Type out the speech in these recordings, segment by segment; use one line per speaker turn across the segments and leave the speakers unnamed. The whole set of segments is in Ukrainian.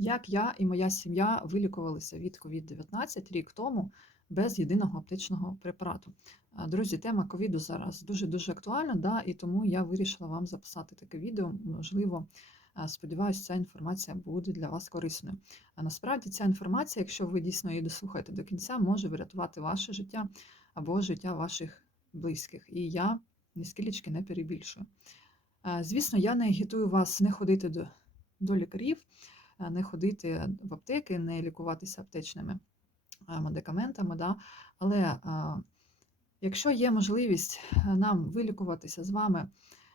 Як я і моя сім'я вилікувалися від COVID-19 рік тому без єдиного аптечного препарату. Друзі, тема ковіду зараз дуже-дуже актуальна, да, і тому я вирішила вам записати таке відео. Можливо, сподіваюся, ця інформація буде для вас корисною. А насправді ця інформація, якщо ви дійсно її дослухаєте до кінця, може врятувати ваше життя або життя ваших близьких. І я ніскілечки не перебільшую. Звісно, я не агітую вас не ходити до, до лікарів е, не ходити в аптеки, не лікуватися аптечними е, медикаментами. Да? Але е, якщо є можливість е, нам вилікуватися з вами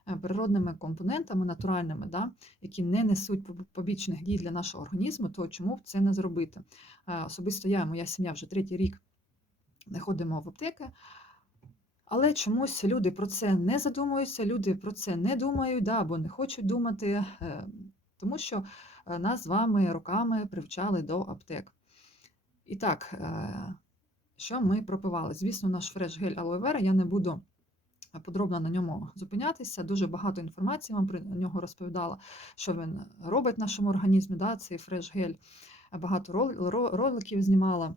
е, природними компонентами, натуральними, да? які не несуть побічних дій для нашого організму, то чому б це не зробити? Е, Особисто я моя сім'я вже третій рік не ходимо в аптеки. Але чомусь люди про це не задумуються, люди про це не думають да, або не хочуть думати, е, тому що е, нас з вами роками привчали до аптек. І так, е, що ми пропивали? Звісно, наш фреш-гель vera, я не буду подробно на ньому зупинятися. Дуже багато інформації вам про нього розповідала, що він робить в нашому організмі. Да, цей фреш-гель. Багато роликів знімала.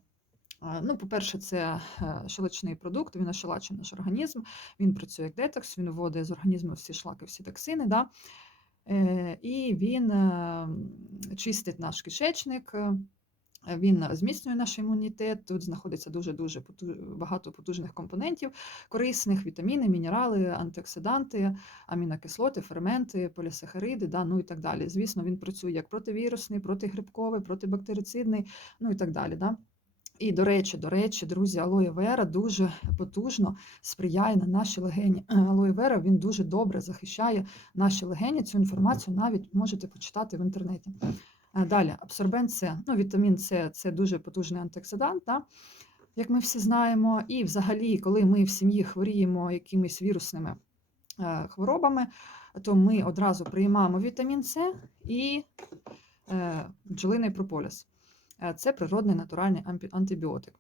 Ну, по-перше, це е, щелочний продукт, він ощелачує наш організм, він працює як детокс, він виводить з організму всі шлаки, всі токсини. Да? Е, І він е, чистить наш кишечник, е, він зміцнює наш імунітет. Тут знаходиться дуже-дуже поту- багато потужних компонентів, корисних, вітаміни, мінерали, антиоксиданти, амінокислоти, ферменти, полісахариди, да, ну і так далі. Звісно, він працює як противірусний, протигрибковий, протибактерицидний, ну і так далі. Да? І, до речі, до речі, друзі, алоє вера дуже потужно сприяє на наші легені. Алоє вера він дуже добре захищає наші легені. Цю інформацію навіть можете почитати в інтернеті. Е, Далі, абсорбент С, ну, вітамін С це дуже потужний антиоксидант, да? як ми всі знаємо. І взагалі, коли ми в сім'ї хворіємо якимись вірусними е, хворобами, то ми одразу приймаємо вітамін С і е, бджолиний прополіс. Е, Це природний натуральний антибіотик.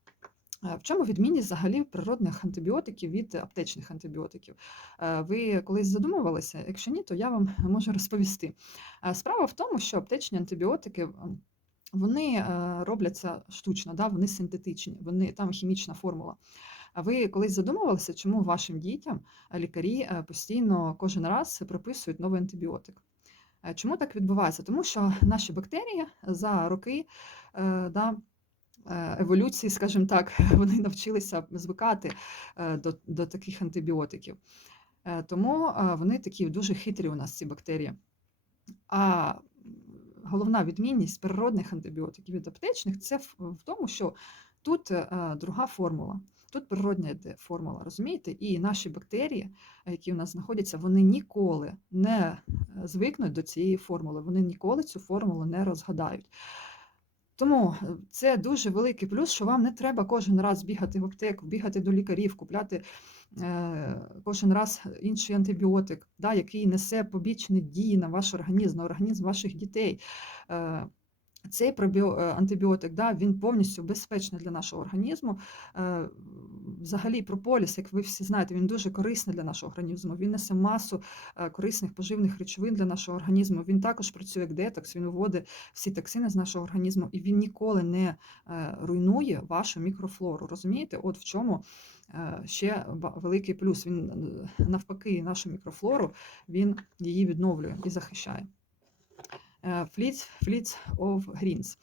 Е, В чому відмінність взагалі природних антибіотиків від аптечних антибіотиків? Е, Ви колись задумувалися? Якщо ні, то я вам можу розповісти. Справа в тому, що аптечні антибіотики вони робляться штучно, да? вони синтетичні, вони, там хімічна формула. А ви колись задумувалися, чому вашим дітям лікарі постійно кожен раз прописують новий антибіотик? Е, Чому так відбувається? Тому що наші бактерії за роки е, да, е, еволюції, скажімо так, вони навчилися звикати до, до таких антибіотиків. Тому вони такі дуже хитрі у нас, ці бактерії. А головна відмінність природних антибіотиків від аптечних це в тому, що тут друга формула. Тут природня йде формула, розумієте? І наші бактерії, які у нас знаходяться, вони ніколи не е, звикнуть до цієї формули, вони ніколи цю формулу не розгадають. Тому е, це дуже великий плюс, що вам не треба кожен раз бігати в аптеку, бігати до лікарів, купляти е, кожен раз інший антибіотик, да, який несе побічні дії на ваш організм, на організм ваших дітей. Цей антибіотик да, він повністю безпечний для нашого організму. Взагалі, прополіс, як ви всі знаєте, він дуже корисний для нашого організму. Він несе масу е, корисних поживних речовин для нашого організму. Він також працює як детокс, він виводить всі токсини з нашого організму, і він ніколи не е, руйнує вашу мікрофлору. Розумієте, от в чому е, ще великий плюс. Він навпаки, нашу мікрофлору він її відновлює і захищає. Fleets, Fleets of Greens.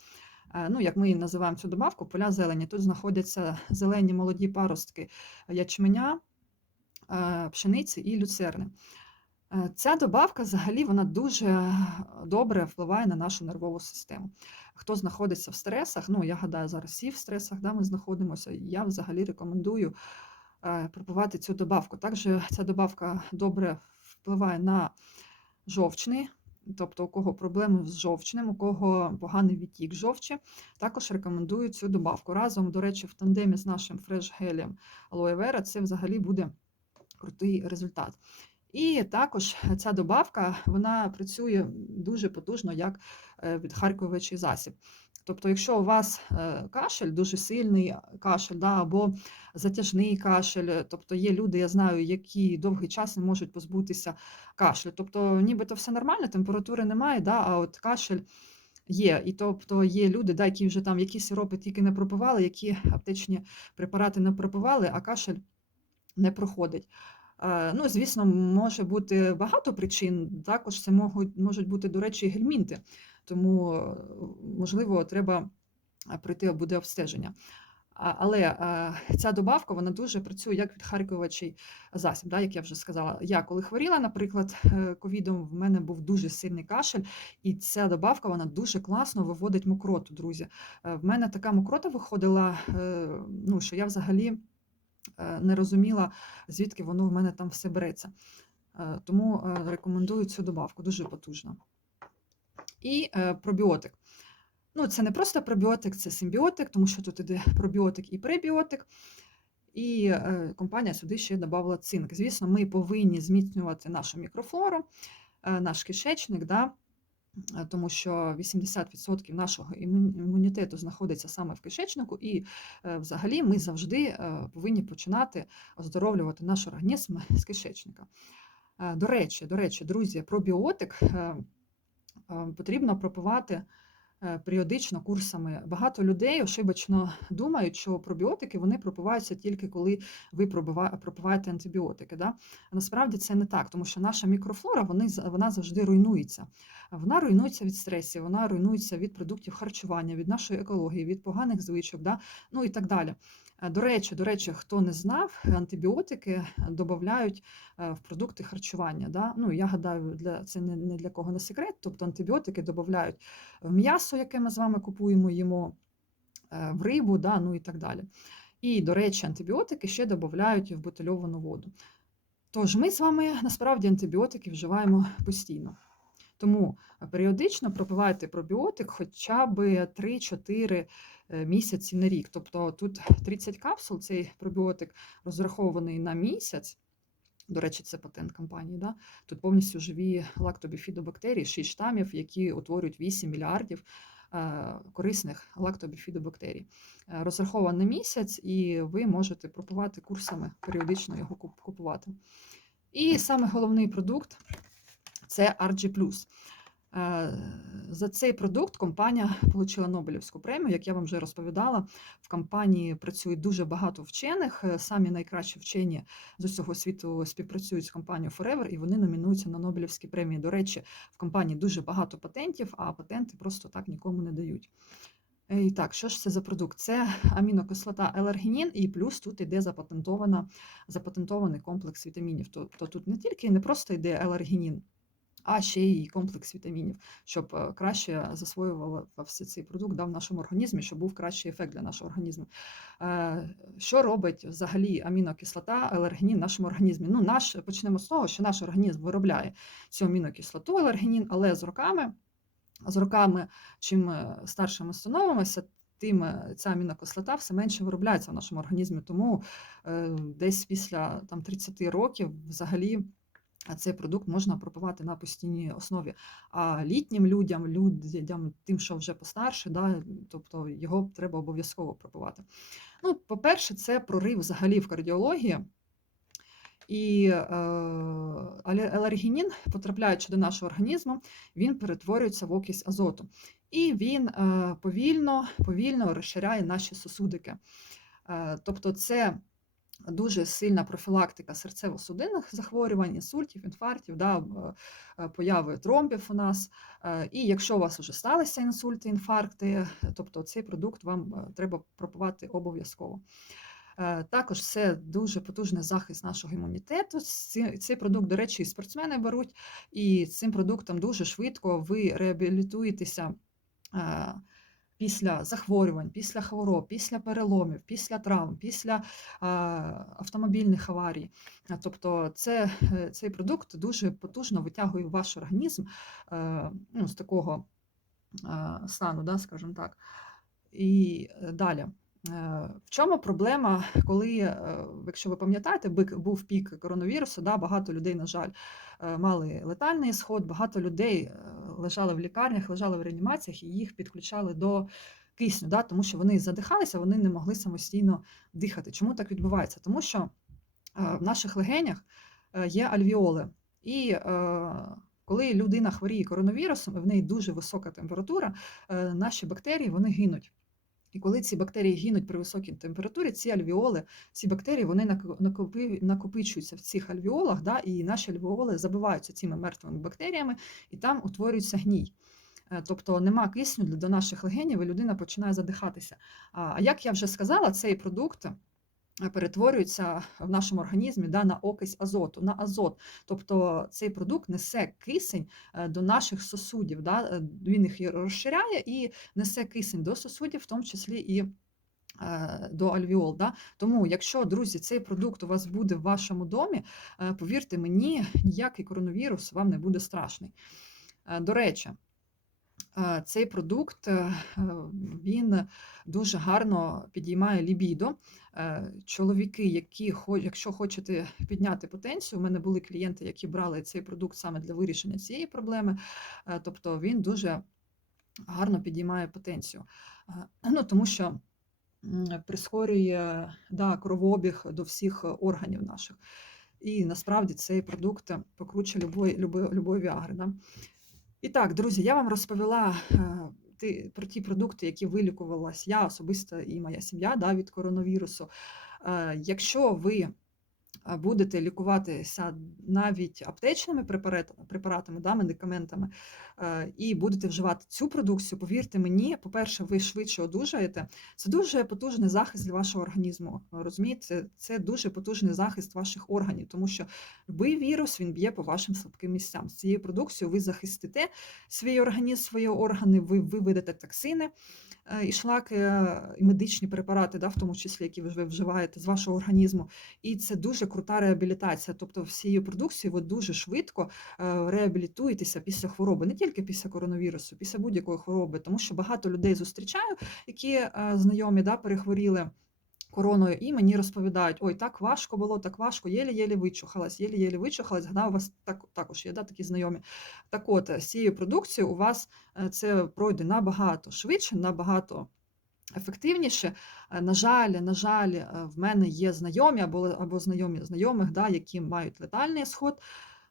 Ну, як ми її називаємо цю добавку, поля зелені. Тут знаходяться зелені молоді паростки ячменя, е, пшениці і люцерни. Е, Ця добавка взагалі вона дуже добре впливає на нашу нервову систему. Хто знаходиться в стресах, ну я гадаю, зараз всі в стресах, да, ми знаходимося. Я взагалі рекомендую е, пропивати цю добавку. Також ця добавка добре впливає на жовчний, тобто у кого проблеми з жовчним, у кого поганий відтік жовчі, також рекомендую цю добавку. Разом, до речі, в тандемі з нашим фреш-гелем Vera це взагалі буде крутий результат. І також ця добавка вона працює дуже потужно як е, відхаркувачий засіб. Тобто, якщо у вас е, кашель, дуже сильний кашель, да, або затяжний кашель, е, тобто є люди, я знаю, які довгий час не можуть позбутися кашлю. Тобто, нібито все нормально, температури немає, да, а от кашель Є, і тобто є люди, да, які вже там якісь сиропи тільки не пропивали, які аптечні препарати не пропивали, а кашель не проходить. Е, Ну, звісно, може бути багато причин. Також це можуть, можуть бути, до речі, гельмінти. Тому, е, можливо, треба е, пройти буде обстеження. Але ця добавка вона дуже працює як відхаркувачий засіб, да, як я вже сказала. Я коли хворіла, наприклад, ковідом, в мене був дуже сильний кашель, і ця добавка вона дуже класно виводить мокроту, друзі. В мене така мокрота виходила, ну, що я взагалі не розуміла, звідки воно в мене там все береться. Е, Тому е, рекомендую цю добавку, дуже потужна. І е, пробіотик. Ну, це не просто пробіотик, це симбіотик, тому що тут іде пробіотик і пребіотик. І е, компанія сюди ще додала цинк. Звісно, ми повинні зміцнювати нашу мікрофлору, е, наш кишечник, да, е, тому що 80% нашого імун- імунітету знаходиться саме в кишечнику, і е, взагалі ми завжди е, повинні починати оздоровлювати наш організм з кишечника. Е, До речі, до речі, друзі, пробіотик е, е, потрібно пропивати е, періодично курсами. Багато людей ошибочно думають, що пробіотики вони пропиваються тільки коли ви пропиваєте антибіотики. Да? А насправді це не так, тому що наша мікрофлора вони, вона завжди руйнується. Вона руйнується від стресів, вона руйнується від продуктів харчування, від нашої екології, від поганих звичок, да? ну і так далі. Е, До речі, до речі, хто не знав, антибіотики додають в продукти харчування. Да? Ну, я гадаю, для це не для кого не секрет. Тобто антибіотики додають в м'ясо, яке ми з вами купуємо, їмо, е, в рибу, да? ну і так далі. І, до речі, антибіотики ще додають в бутильовану воду. Тож ми з вами насправді антибіотики вживаємо постійно. Тому е, періодично пропивайте пробіотик хоча б 3-4 е, місяці на рік. Тобто тут 30 капсул, цей пробіотик розрахований на місяць. До речі, це патент компанії. Да? Тут повністю живі лактобіфідобактерії, 6 штамів, які утворюють 8 мільярдів е, корисних лактобіфідобактерій. Е, Розрахований місяць, і ви можете пропивати курсами, періодично його купувати. І саме головний продукт це RG+. За цей продукт компанія отримала Нобелівську премію. Як я вам вже розповідала, в компанії працює дуже багато вчених. Е, Самі найкращі вчені з усього світу співпрацюють з компанією Forever, і вони номінуються на Нобелівські премії. До речі, в компанії дуже багато патентів, а патенти просто так нікому не дають. Е, І так, що ж це за продукт? Це амінокислота еларгінін, і плюс тут йде запатентована, запатентований комплекс вітамінів. Тобто тут не тільки не просто йде еларгінін, а ще й комплекс вітамінів, щоб е, краще засвоювався цей продукт в нашому організмі, щоб був кращий ефект для нашого організму. Е, Що робить взагалі амінокислота, елергінін в нашому організмі? Ну, наш, почнемо з того, що наш організм виробляє цю амінокислоту, елергінін, але з роками, з роками, чим е, старше ми становимося, тим ця амінокислота все менше виробляється в нашому організмі. Тому десь після там, 30 років взагалі. Цей продукт можна пропивати на постійній основі. А літнім людям, людям, тим, що вже постарше, да, тобто його треба обов'язково пропивати. Ну, по-перше, це прорив взагалі в кардіології. І е, але- елергінін, потрапляючи до нашого організму, він перетворюється в окись азоту. І він е, повільно, повільно розширяє наші сосудики. Е, тобто, це дуже сильна профілактика серцево-судинних захворювань, інсультів, інфарктів, да, е, появи тромбів у нас. Е, І якщо у вас вже сталися інсульти, інфаркти, тобто цей продукт вам е, треба пропивати обов'язково. Е, Також це дуже потужний захист нашого імунітету. Цей продукт, до речі, і спортсмени беруть, і цим продуктом дуже швидко ви реабілітуєтеся е, після захворювань, після хвороб, після переломів, після травм, після автомобільних аварій. Тобто це, е, цей продукт дуже потужно витягує ваш організм е, ну, з такого стану, да, скажімо так. І е, далі. Е, В чому проблема, коли, е, якщо ви пам'ятаєте, був пік коронавірусу, да, багато людей, на жаль, е, мали летальний ісход, багато людей лежали в лікарнях, лежали в реанімаціях і їх підключали до кисню, да, тому що вони задихалися, вони не могли самостійно дихати. Чому так відбувається? Тому що в наших легенях є альвіоли, і Коли людина хворіє коронавірусом, і в неї дуже висока температура, наші бактерії вони гинуть. І коли ці бактерії гинуть при високій температурі, ці альвіоли, ці бактерії вони накопичуються в цих альвіолах, да, і наші альвіоли забиваються цими мертвими бактеріями, і там утворюється гній. Е, Тобто нема кисню до наших легенів, і людина починає задихатися. А як я вже сказала, цей продукт е, перетворюється в нашому організмі да, на окись азоту, на азот. Тобто цей продукт несе кисень е, до наших сосудів. Да? е, Він їх розширяє і несе кисень до сосудів, в тому числі і до альвіол. Да? Тому, якщо, друзі, цей продукт у вас буде в вашому домі, повірте мені, ніякий коронавірус вам не буде страшний. До речі, цей продукт е, він дуже гарно підіймає лібідо. Е, Чоловіки, які якщо хочете підняти потенцію, у мене були клієнти, які брали цей продукт саме для вирішення цієї проблеми. Е, Тобто він дуже гарно підіймає потенцію. Е, Ну, тому що прискорює да, кровообіг до всіх органів наших. І насправді цей продукт покруче любої, любої, любої віагри. Да? І так, друзі, я вам розповіла е, ти- про ті продукти, які вилікувалась я особисто і моя сім'я да, від коронавірусу. Е, Якщо ви будете лікуватися навіть аптечними препаратами, препаратами да, медикаментами, е, і будете вживати цю продукцію, повірте мені, по-перше, ви швидше одужаєте. Це дуже потужний захист для вашого організму. Розумієте, це дуже потужний захист ваших органів, тому що будь-який вірус він б'є по вашим слабким місцям. З цією продукцією ви захистите свій організм, свої органи, ви виведете токсини і шлаки, е, і медичні препарати, да, в тому числі, які ви вживаєте з вашого організму. І це дуже крута реабілітація. Тобто, всією продукцією ви дуже швидко е, реабілітуєтеся після хвороби, не тільки після коронавірусу, після будь-якої хвороби, тому що багато людей зустрічаю, які е, знайомі да, перехворіли. Короною і мені розповідають: ой, так важко було, так важко, єлі-єлі вичухалась, єлі-єлі вичухалась. Гадаю, у вас так, також є да, такі знайомі. Так от, з цією продукцією у вас е, це пройде набагато швидше, набагато ефективніше. Е, На жаль, на жаль, е, в мене є знайомі або, або знайомі знайомих, да, які мають летальний сход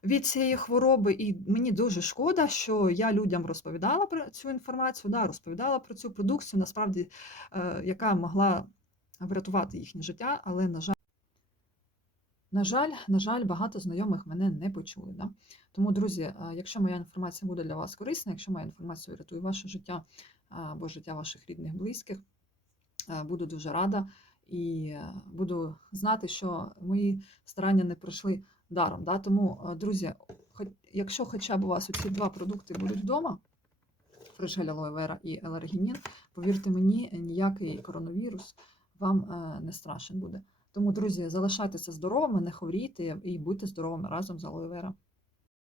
від цієї хвороби, і мені дуже шкода, що я людям розповідала про цю інформацію, да, розповідала про цю продукцію, насправді, е, яка могла врятувати їхнє життя, але, на жаль, на жаль, на жаль, багато знайомих мене не почули. Да? Тому, друзі, е, якщо моя інформація буде для вас корисна, якщо моя інформація врятує ваше життя або життя ваших рідних, близьких, е, буду дуже рада і е, буду знати, що мої старання не пройшли даром. Да? Тому, е, друзі, якщо хоча б у вас ці два продукти будуть вдома, фришель алоe вера і елергінін, повірте мені, ніякий коронавірус вам е, не страшен буде. Тому, друзі, залишайтеся здоровими, не хворійте і будьте здоровими разом з алоe вера.